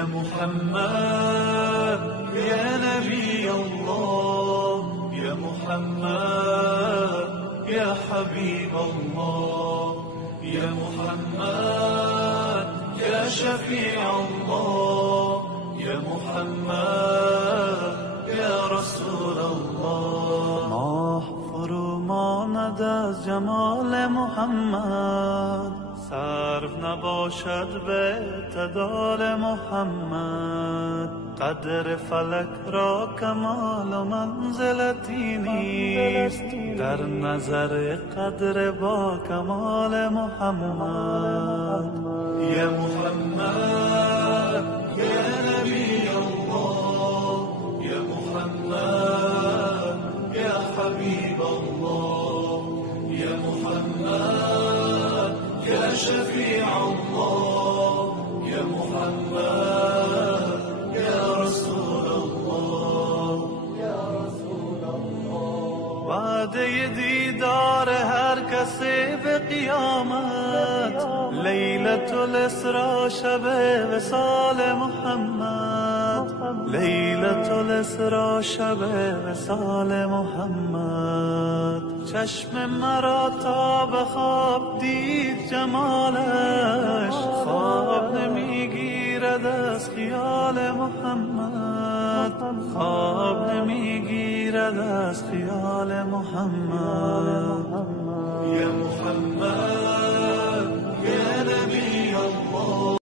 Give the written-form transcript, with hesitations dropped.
يا محمد يا نبي الله، يا محمد يا حبيب الله، يا محمد يا شفيع الله، يا محمد يا رسول الله. ماه فرو ماند از جمال محمد، صرف نباشد به اعتدال محمد. قدر فلک را کمال و منزلتی نیست، در نظر قدر با کمال محمد. یا محمد یا نبی الله، یا محمد یا حبیب الله، یا محمد يا شفيع الله، يا محمد يا رسول الله، يا رسول الله. وعده دیدار هر کسی به قیامت، لیلة الاسراء شب وصال محمد، لیلة الاسراء شب وصال محمد. چشم مرا تا به خواب دید جمالش، خواب نمیگیرد از خیال محمد، خواب نمیگیرد از خیال محمد. یا محمد یا نبی